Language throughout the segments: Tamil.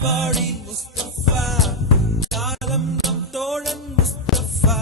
பாடி முஸ்தபா காலம் நம் தோழன் முஸ்தபா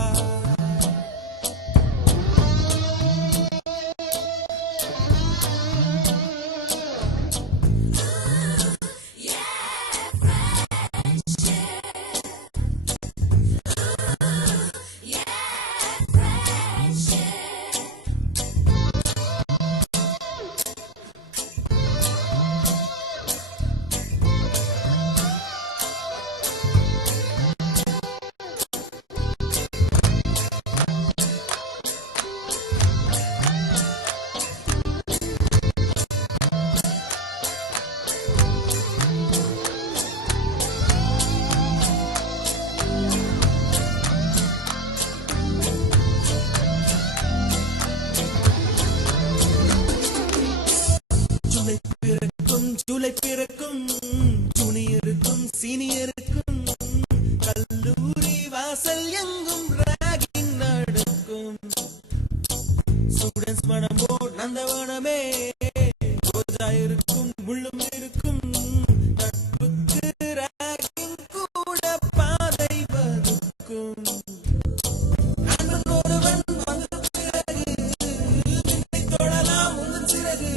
ஜூலை பிறக்கும் ஜூனியருக்கும் சீனியருக்கும் கல்லூரி வாசல் எங்கும் ராகிங் நடக்கும் ஸ்டூடெண்ட்ஸ் மனமோ நந்தவனமே ரோஜா இருக்கும் முள்ளும் இருக்கும் நட்புக்கு ராகிங் கூட பாதை வகுக்கும் நண்பன் ஒருவன் வந்த பிறகு தொடலாம் உங்கள் சிறகு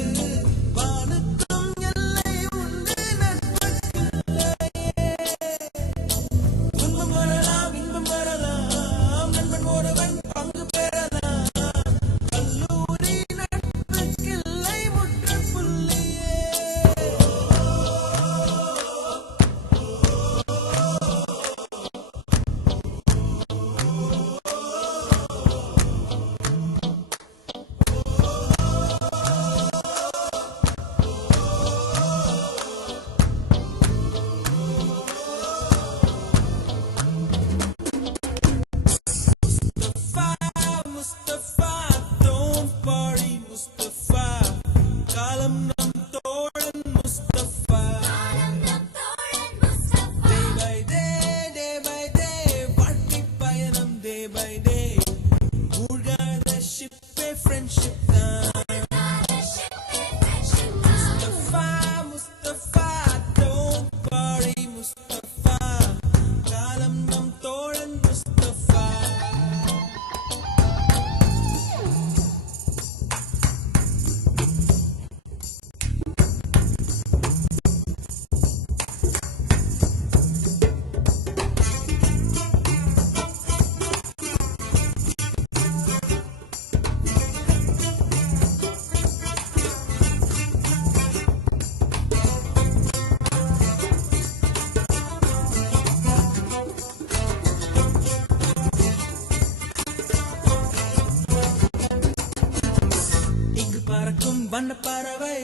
வண்ண பறவை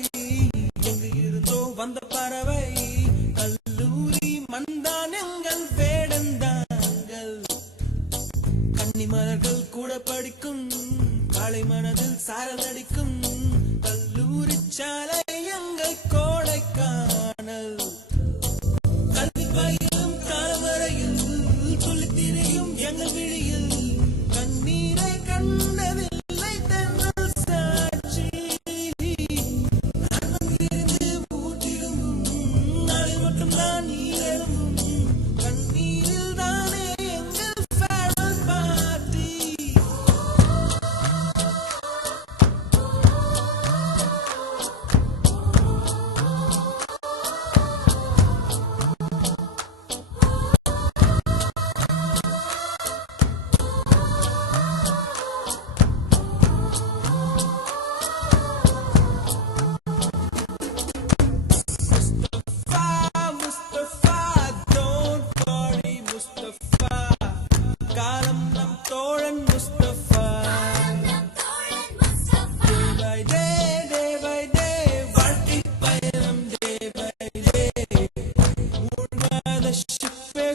எங்கு இருந்தோ வந்த பறவை கல்லூரி மண்தான் எங்கள் வேடந்தாங்கள் கன்னிமலர்கள் கூட படிக்கும் காலை மனதில் சாரலடிக்கும் கல்லூரி சாலை எங்கள் கோடைக்கானல் கல்வி பயிலும் காலவரையில் துள்ளி திரியும் எங்கள் விழியில் கண்ணீரை கண்டதில்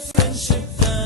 friendship